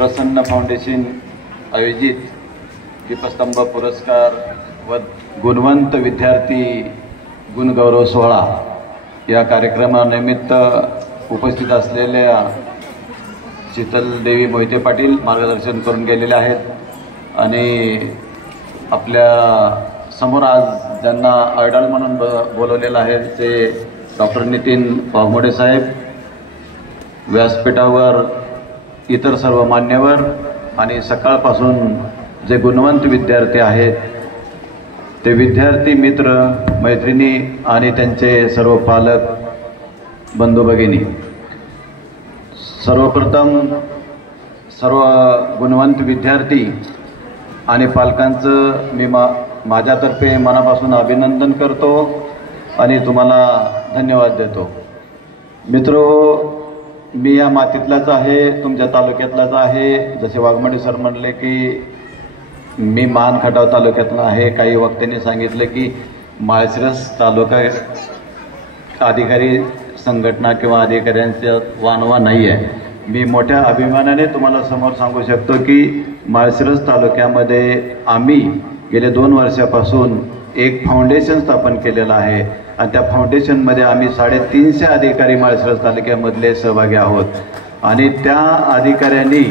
प्रसन्न foundation आयोजित दीपस्तंभ पुरस्कार व गुणवंत विद्यार्थी गुणगौरव सोहळा या कार्यक्रमानिमित्त उपस्थित असलेल्या शीतल देवी मोहिते पाटील मार्गदर्शन करून गेलेले आहेत आणि आपल्या समोर आज ज्यांना आयडॉल म्हणून बोलवलेलं आहे ते डॉक्टर नितीन वाघमोडे साहेब, व्यासपीठावर इतर सर्व मान्यवर आणि सकाळपासून जे गुणवंत विद्यार्थी आहेत ते विद्यार्थी मित्र मैत्रिणी आणि त्यांचे सर्व पालक बंधू भगिनी, सर्वप्रथम सर्व गुणवंत विद्यार्थी आणि पालकांचं मी माझ्यातर्फे मनापासून अभिनंदन करतो आणि तुम्हाला धन्यवाद देतो. मित्रहो, मी या मातीतलाच आहे, तुमच्या तालुक्यातलाच आहे. जसे वाघमोडे सर म्हणले की मी मान खटाव तालुक्यातला आहे. काही वक्त्यांनी सांगितलं की माळशिरस तालुका अधिकारी संघटना किंवा अधिकाऱ्यांचा वानवा नाही आहे. मी मोठ्या अभिमानाने तुम्हाला समोर सांगू शकतो की माळशिरस तालुक्यामध्ये आम्ही गेले 2 वर्षापासून एक फाउंडेशन स्थापन केलेलं आहे आणि त्या फाउंडेशनमध्ये आम्ही 350 अधिकारी माळशिरस तालुक्यामधले सहभागी आहोत आणि त्या अधिकाऱ्यांनी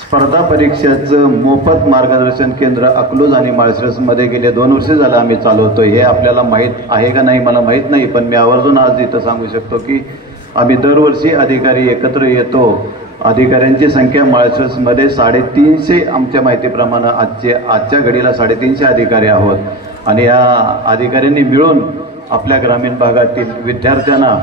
स्पर्धा परीक्षेचं मोफत मार्गदर्शन केंद्र अकलूज आणि माळशिरसमध्ये गेले 2 वर्ष झालं आम्ही चालवतो. हे आपल्याला माहीत आहे का नाही मला माहीत नाही, पण मी आवर्जून आज इथं सांगू शकतो की आम्ही दरवर्षी अधिकारी एकत्र येतो. अधिकाऱ्यांची संख्या माळशिरसमध्ये 350 आमच्या माहितीप्रमाणे आजच्या घडीला 350 अधिकारी आहोत आणि या अधिकाऱ्यांनी मिळून आपल्या ग्रामीण भागातील विद्यार्थ्यांना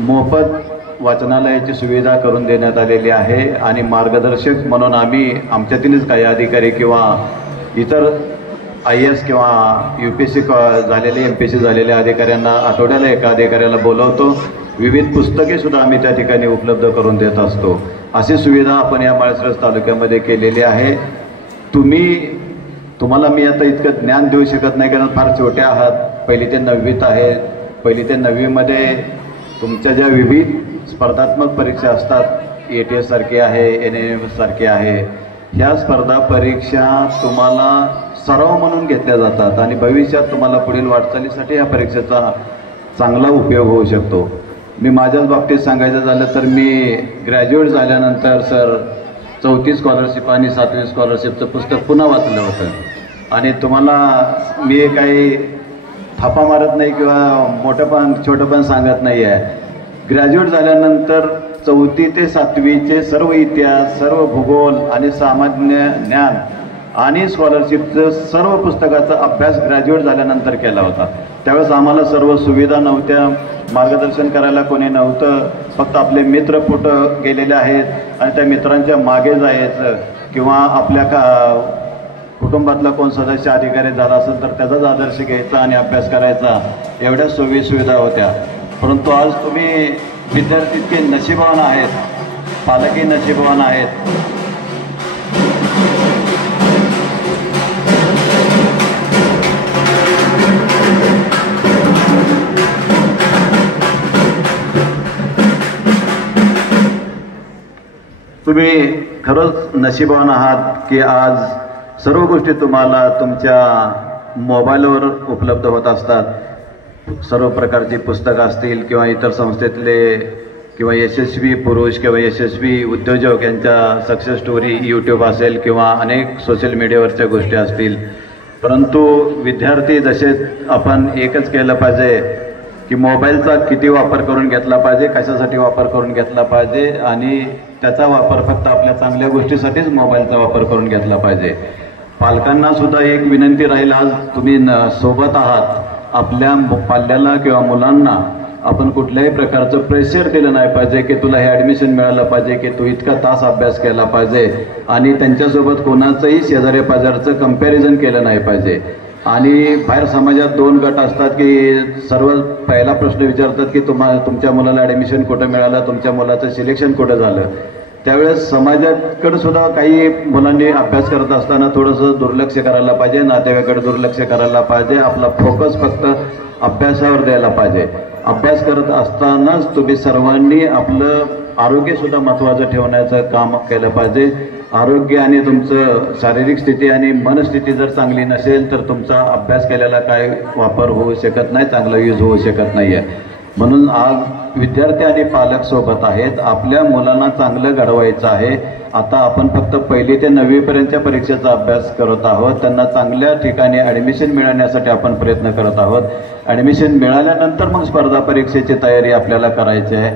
मोफत वाचनालयाची सुविधा करून देण्यात आलेली आहे आणि मार्गदर्शक म्हणून आम्ही आमच्यातीलच काही अधिकारी किंवा इतर IAS किंवा UPSC झालेले MPSC झालेल्या अधिकाऱ्यांना आठवड्याला एका अधिकाऱ्याला बोलवतो. विविध पुस्तके सुद्धा आम्ही त्या ठिकाणी उपलब्ध करून देत असतो. अशी सुविधा आपण या माळशिरस तालुक्यामध्ये केलेली आहे. तुम्हाला मी आता इतकं ज्ञान देऊ शकत नाही कारण फार छोटे आहात. 1ली ते 9वीत आहेत. 1ली ते 9वीमध्ये तुमच्या ज्या विविध स्पर्धात्मक परीक्षा असतात, ATS सारखी आहे, NMS सारखी आहे, ह्या स्पर्धा परीक्षा तुम्हाला सराव म्हणून घेतल्या जातात आणि भविष्यात तुम्हाला पुढील वाटचालीसाठी या परीक्षेचा चांगला उपयोग होऊ शकतो. मी माझ्याच बाबतीत सांगायचं झालं तर मी ग्रॅज्युएट झाल्यानंतर सर 4थी स्कॉलरशिप आणि 7वी स्कॉलरशिपचं पुस्तक पुन्हा वाचलं होतं आणि तुम्हाला मी काही थापा मारत नाही किंवा मोठंपण छोटंपण सांगत नाही आहे. ग्रॅज्युएट झाल्यानंतर 4थी ते 7वीचे सर्व इतिहास, सर्व भूगोल आणि सामान्य ज्ञान आणि स्कॉलरशिपचं सर्व पुस्तकाचा अभ्यास ग्रॅज्युएट झाल्यानंतर केला होता. त्यावेळेस आम्हाला सर्व सुविधा नव्हत्या, मार्गदर्शन करायला कोणी नव्हतं. फक्त आपले मित्र कुठं गेलेले आहेत आणि त्या मित्रांच्या मागे जायचं किंवा आपल्या कुटुंबातला कोण सदस्य अधिकारी झाला असेल तर त्याचाच आदर्श घ्यायचा आणि अभ्यास करायचा, एवढ्या सुविधा होत्या. परंतु आज तुम्ही विद्यार्थी इतके नशीबवान आहेत, पालकही नशीबवान आहेत. तुम्ही खरंच नशीबवान आहात की आज सर्व गोष्टी तुम्हाला तुमच्या मोबाईलवर उपलब्ध होत असतात. सर्व प्रकारची पुस्तकं असतील किंवा इतर संस्थेतले किंवा यशस्वी पुरुष किंवा यशस्वी उद्योजक यांच्या सक्सेस स्टोरी YouTube असेल किंवा अनेक सोशल मीडियावरच्या गोष्टी असतील. परंतु विद्यार्थी जसे आपण एकच केलं पाहिजे की मोबाईलचा किती वापर करून घेतला पाहिजे, कशासाठी वापर करून घेतला पाहिजे आणि त्याचा वापर फक्त आपल्या चांगल्या गोष्टीसाठीच मोबाईलचा वापर करून घेतला पाहिजे. पालकांना सुद्धा एक विनंती राहील, आज तुम्ही सोबत आहात, आपल्या पाल्याला किंवा मुलांना आपण कुठल्याही प्रकारचं प्रेशर दिलं नाही पाहिजे की तुला हे ॲडमिशन मिळालं पाहिजे की तू इतका तास अभ्यास केला पाहिजे आणि त्यांच्यासोबत कोणाचंही शेजारी पाजारचं कंपॅरिझन केलं नाही पाहिजे. आणि बाहेर समाजात 2 गट असतात की सर्व पहिला प्रश्न विचारतात की तुमच्या मुलाला ॲडमिशन कुठं मिळालं, तुमच्या मुलाचं सिलेक्शन कुठं झालं. त्यावेळेस समाजाकडे सुद्धा काही मुलांनी अभ्यास करत असताना थोडंसं दुर्लक्ष करायला पाहिजे, नातेवाईकाकडे दुर्लक्ष करायला पाहिजे. आपला फोकस फक्त अभ्यासावर द्यायला पाहिजे. अभ्यास करत असतानाच तुम्ही सर्वांनी आपलं आरोग्यसुद्धा महत्त्वाचं ठेवण्याचं काम केलं पाहिजे. आरोग्य आणि तुमचं शारीरिक स्थिती आणि मनस्थिती जर चांगली नसेल तर तुमचा अभ्यास केलेला काय वापर होऊ शकत नाही, चांगला यूज होऊ शकत नाही आहे. म्हणून आज विद्यार्थी आणि पालक सोबत आहेत. आपल्या मुलांना चांगलं घडवायचं आहे. आता आपण फक्त 1ली ते 9वी पर्यंतच्या परीक्षेचा अभ्यास करत आहोत. त्यांना चांगल्या ठिकाणी ॲडमिशन मिळवण्यासाठी आपण प्रयत्न करत आहोत. ॲडमिशन मिळाल्यानंतर मग स्पर्धा परीक्षेची तयारी आपल्याला करायची आहे.